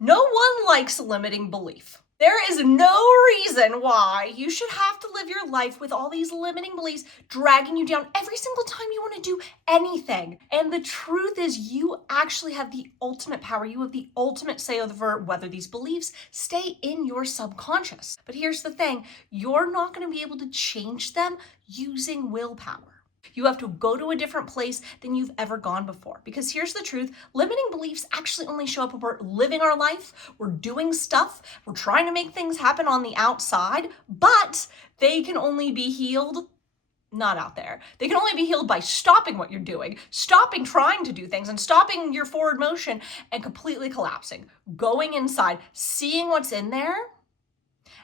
No one likes limiting belief. There is no reason why you should have to live your life with all these limiting beliefs dragging you down every single time you want to do anything. And the truth is, you actually have the ultimate power. You have the ultimate say over whether these beliefs stay in your subconscious. But here's the thing, you're not going to be able to change them using willpower. You have to go to a different place than you've ever gone before. Because here's the truth, limiting beliefs actually only show up when we're living our life, we're doing stuff, we're trying to make things happen on the outside, but they can only be healed not out there. They can only be healed by stopping what you're doing, stopping trying to do things, and stopping your forward motion and completely collapsing, going inside, seeing what's in there,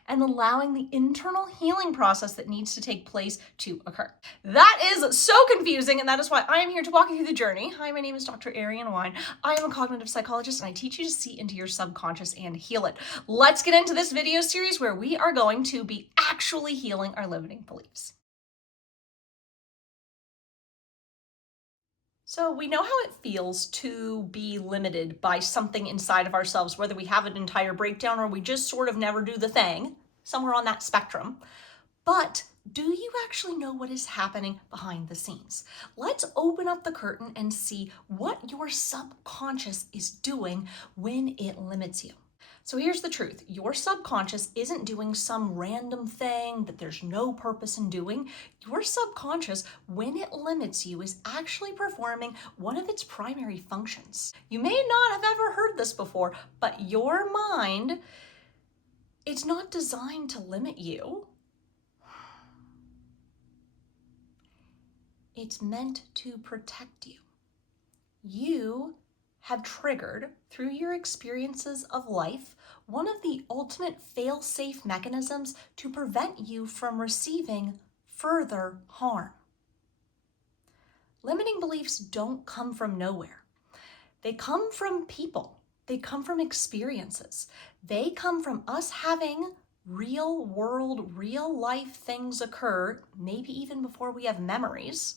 and allowing the internal healing process that needs to take place to occur. That is so confusing, and that is why I am here to walk you through the journey. Hi, my name is Dr. Erienne Weine. I am a cognitive psychologist, and I teach you to see into your subconscious and heal it. Let's get into this video series where we are going to be actually healing our limiting beliefs. So we know how it feels to be limited by something inside of ourselves, whether we have an entire breakdown or we just sort of never do the thing, somewhere on that spectrum. But do you actually know what is happening behind the scenes? Let's open up the curtain and see what your subconscious is doing when it limits you. So here's the truth. Your subconscious isn't doing some random thing that there's no purpose in doing. Your subconscious, when it limits you, is actually performing one of its primary functions. You may not have ever heard this before, but your mind, it's not designed to limit you. It's meant to protect you. You have triggered, through your experiences of life, one of the ultimate fail-safe mechanisms to prevent you from receiving further harm. Limiting beliefs don't come from nowhere. They come from people. They come from experiences. They come from us having real world, real life things occur, maybe even before we have memories,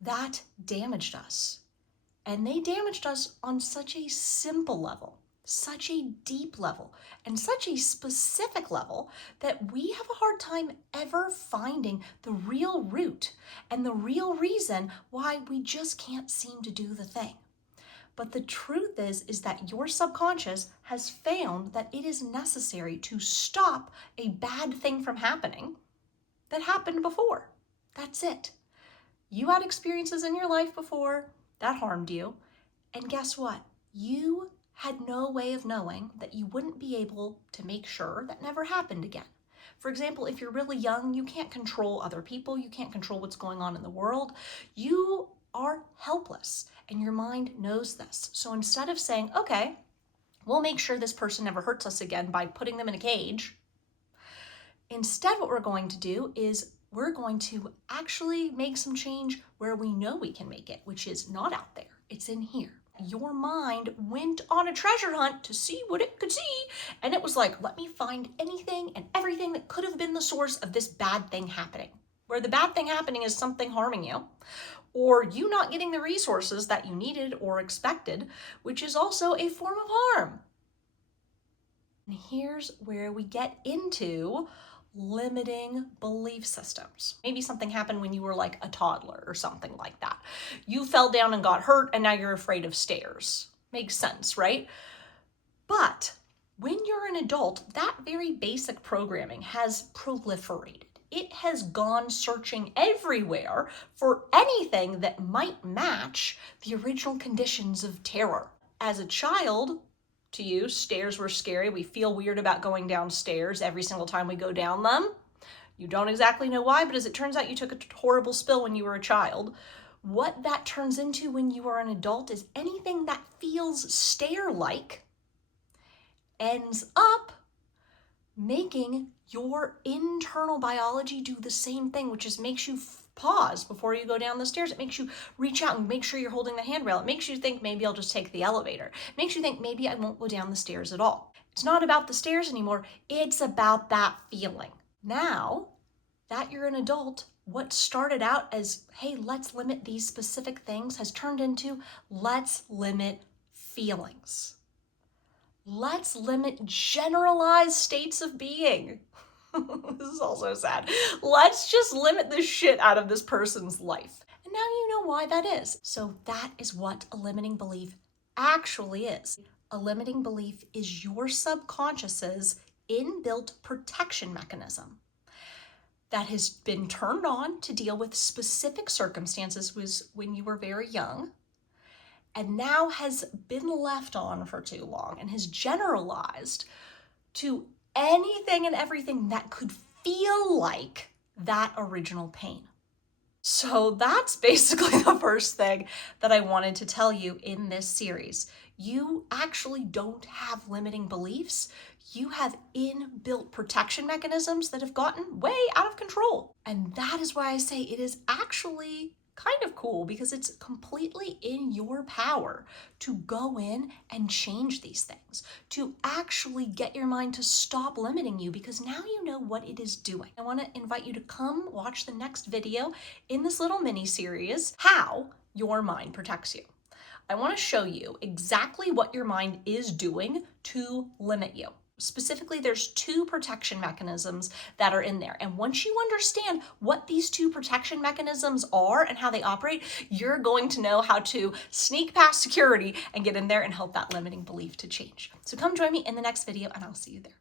that damaged us. And they damaged us on such a simple level, such a deep level, and such a specific level that we have a hard time ever finding the real root and the real reason why we just can't seem to do the thing. But the truth is that your subconscious has found that it is necessary to stop a bad thing from happening that happened before. That's it. You had experiences in your life before that harmed you. And guess what? You had no way of knowing that you wouldn't be able to make sure that never happened again. For example, if you're really young, you can't control other people. You can't control what's going on in the world. You are helpless, and your mind knows this. So instead of saying, okay, we'll make sure this person never hurts us again by putting them in a cage, instead what we're going to do is we're going to actually make some change where we know we can make it, which is not out there, it's in here. Your mind went on a treasure hunt to see what it could see, and it was like, let me find anything and everything that could have been the source of this bad thing happening. Where the bad thing happening is something harming you, or you not getting the resources that you needed or expected, which is also a form of harm. And here's where we get into limiting belief systems. Maybe something happened when you were like a toddler or something like that. You fell down and got hurt, and now you're afraid of stairs. Makes sense, right? But when you're an adult, that very basic programming has proliferated. It has gone searching everywhere for anything that might match the original conditions of terror. As a child, to you, stairs were scary. We feel weird about going downstairs every single time we go down them. You don't exactly know why, but as it turns out, you took a horrible spill when you were a child. What that turns into when you are an adult is anything that feels stair-like ends up making your internal biology do the same thing, which is makes you pause before you go down the stairs. It makes you reach out and make sure you're holding the handrail. It makes you think maybe I'll just take the elevator. It makes you think maybe I won't go down the stairs at all. It's not about the stairs anymore. It's about that feeling. Now that you're an adult, what started out as, hey, let's limit these specific things has turned into, let's limit feelings. Let's limit generalized states of being. This is also sad. Let's just limit the shit out of this person's life. And now you know why that is. So that is what a limiting belief actually is. A limiting belief is your subconscious's inbuilt protection mechanism that has been turned on to deal with specific circumstances was when you were very young, and now has been left on for too long and has generalized to anything and everything that could feel like that original pain. So that's basically the first thing that I wanted to tell you in this series. You actually don't have limiting beliefs. You have inbuilt protection mechanisms that have gotten way out of control. And that is why I say it is actually kind of cool, because it's completely in your power to go in and change these things, to actually get your mind to stop limiting you, because now you know what it is doing. I want to invite you to come watch the next video in this little mini series, How Your Mind Protects You. I want to show you exactly what your mind is doing to limit you. Specifically, there's 2 protection mechanisms that are in there. And once you understand what these 2 protection mechanisms are and how they operate, you're going to know how to sneak past security and get in there and help that limiting belief to change. So come join me in the next video, and I'll see you there.